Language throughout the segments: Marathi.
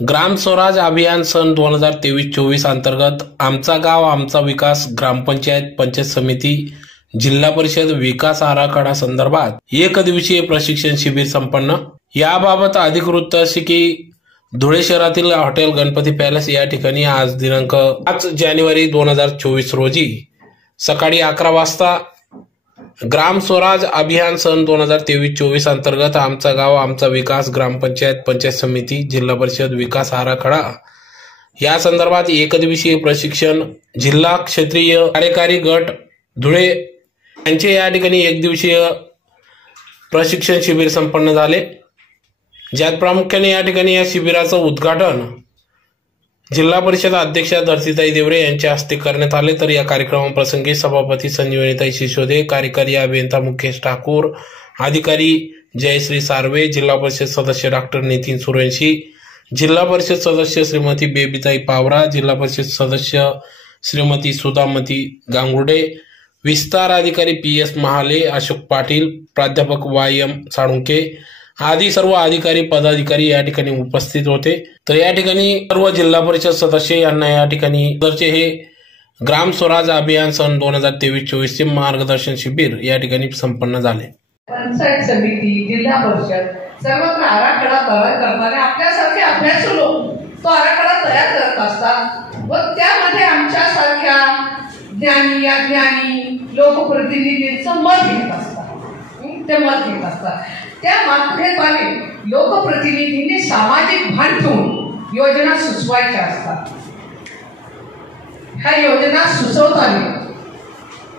ग्राम स्वराज अभियान सन दोन हजार तेवीस चोवीस अंतर्गत आमचा गाव आमचा विकास ग्रामपंचायत पंचायत समिती जिल्हा परिषद विकास आराखडा संदर्भात एक दिवसीय प्रशिक्षण शिबिर संपन्न. याबाबत अधिक वृत्त असे की धुळे शहरातील हॉटेल गणपती पॅलेस या ठिकाणी आज दिनांक पाच जानेवारी दोन हजार चोवीस रोजी सकाळी अकरा वाजता ग्राम स्वराज अभियान सन दोन हजार तेवीस चोवीस अंतर्गत आमचा गाव आमचा विकास ग्रामपंचायत पंचायत समिती जिल्हा परिषद विकास आराखडा. या संदर्भात एकदिवसीय प्रशिक्षण जिल्हा क्षेत्रीय कार्यकारी गट धुळे यांचे या ठिकाणी एक दिवसीय प्रशिक्षण शिबिर संपन्न झाले. ज्यात प्रामुख्याने या ठिकाणी या शिबिराचं उद्घाटन जिल्हा परिषद अध्यक्षा धरतीताई देवरे यांच्या हस्ते करण्यात आले. तर या कार्यक्रमाप्रसंगी सभापती संजीवनीताई शिशोदे कार्यकारी अभियंता मुकेश ठाकूर अधिकारी जयश्री सार्वे जिल्हा परिषद सदस्य डॉक्टर नितीन सुरवंशी जिल्हा परिषद सदस्य श्रीमती बेबीताई पावरा जिल्हा परिषद सदस्य श्रीमती सुधामती गांगुर्डे विस्तार अधिकारी पी एस महाले अशोक पाटील प्राध्यापक वाय एम साळुंके आदी सर्व अधिकारी पदाधिकारी या ठिकाणी उपस्थित होते. तर या ठिकाणी सर्व जिल्हा परिषद सदस्य यांना या ठिकाणी हे ग्राम स्वराज अभियान सन दोन हजार तेवीस चोवीस चे मार्गदर्शन शिबिर या ठिकाणी संपन्न झाले. पंचायत समिती जिल्हा परिषद सर्वत्र आराखडा तयार करताना आपल्यासारखे अभ्यासू लोक तो आराखडा तयार करत असतात व त्यामध्ये आमच्यासारख्या ज्ञानी अज्ञानी लोकप्रतिनिधींचं मत घेत असतात. ते मत घेत असतात. त्या माध्यमाने लोकप्रतिनिधींनी सामाजिक भान ठेवून योजना सुचवायच्या असतात. ह्या योजना सुचवताना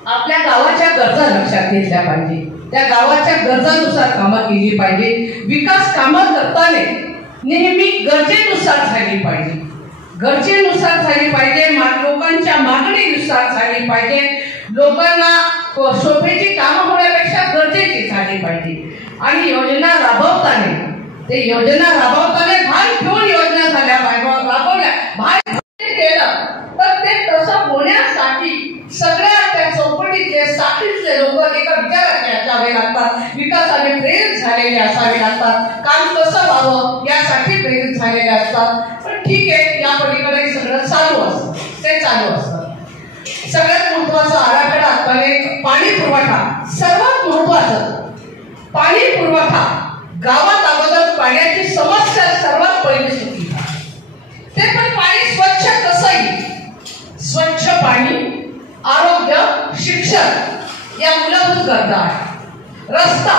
आपल्या गावाच्या गरजा लक्षात घेतल्या पाहिजे. त्या गावाच्या गरजानुसार कामं केली पाहिजे. विकास कामं करताना नेहमी गरजेनुसार झाली पाहिजे. गरजेनुसार झाली पाहिजे लोकांच्या मागणीनुसार झाली पाहिजे. लोकांना क- शोभेची कामं होण्यापेक्षा अपेक्षा गरजेची झाली पाहिजे. आणि योजना राबवताना ते योजना राबवताना भान ठेवून योजना झाल्या राबवल्या. भान केलं तर ते तसं होण्यासाठी सगळ्या त्या चौकटीतले साखळीतले लोक एका विचाराचे असावे लागतात. विकासाने प्रेरित झालेले असावे लागतात. काम कसं व्हावं यासाठी प्रेरित झालेले असतात. पण ठीक आहे या पलीकडे सगळं चालू असतं. ते चालू असतं. सगळ्यात पाणी पुरवठा सर्वात महत्वाचं पाणी पुरवठा गावात अगोदर पाण्याची समस्या सर्वात पहिली सुटली. ते पण पाणी स्वच्छ कसं येईल स्वच्छ पाणी आरोग्य शिक्षण या मूलभूत गरजा आहेत. रस्ता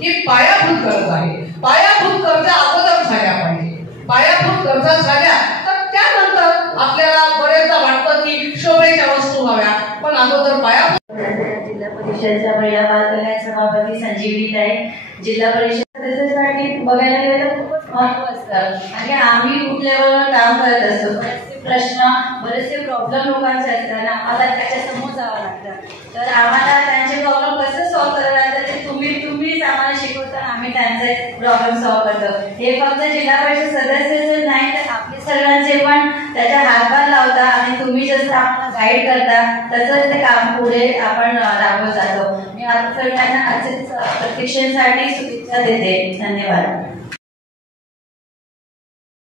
ही पायाभूत गरज आहे पायाभूत गरजा अगोदर झाल्या पाहिजे पायाभूत गरजा झाल्या तर त्यानंतर आपल्याला बरेचदा वाटतं की शोभेच्या वस्तू हव्या पण अगोदर पायाभूत जिल्हा महिला बाल कल्याण सभापती संजीवनी नाईक जिल्हा परिषद सदस्यासाठी बघायला गेलं तर खूपच महत्त्व असतं आणि आम्ही कुठल्यावर काम करत असतो. बरेचसे प्रश्न बरेचसे प्रॉब्लेम लोकांचे असतात आम्हाला त्याच्यासमोर जावं लागतं. तर आम्हाला त्यांचे प्रॉब्लेम कसं सॉल्व्ह करायला लागतं ते तुम्ही तुम्हीच आम्हाला शिकवता आम्ही त्यांचे प्रॉब्लेम सॉल्व्ह करतो. हे फक्त जिल्हा परिषद सदस्य नाही तर आपले पण त्याच्या हातभार लावता आणि तुम्ही जसं आम्हाला गाईड करता तसंच ते काम पुढे आपण राबवत जातो. मी आता त्यांना आजच्या प्रशिक्षणासाठी शुभेच्छा देते. धन्यवाद.